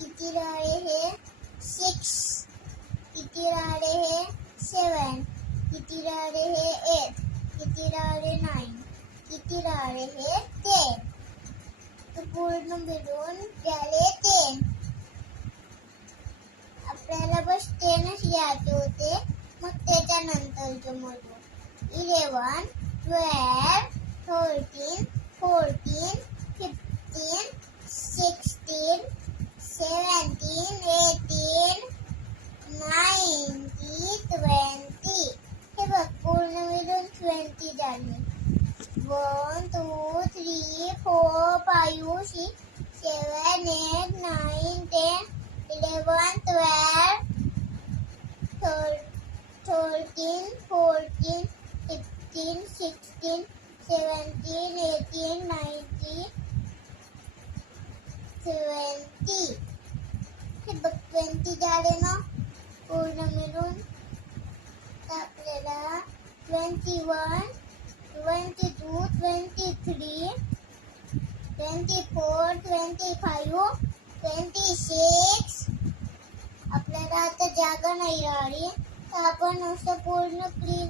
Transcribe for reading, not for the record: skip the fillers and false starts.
किती राहिले हे 6, किती राहिले हे 7, किती राहिले हे 8, किती राहिले 9, किती राहिले हे 10. तर पूर्ण मिळून झाले 10. आपल्याला बस 10च लिहायचे होते. मग त्याच्यानंतरचे मोजू 11, 12, 13, 14, 15, 16, 17, 18, 19, 20. हे बघ पूर्ण मिळून 20 झाले. 1, 2, 3, 4, 5, 6, 7, 8, 9, 10, 11, 12, 13, 14, 15, 16, 17, 18, 19, 20. हे बघ 20 झाले ना पूर्ण मिळून. तर आपल्याला 21, 22, 23, 24, 25, 26. आपल्याला आता जागा नाही राहिली तर आपण असं पूर्ण क्लीन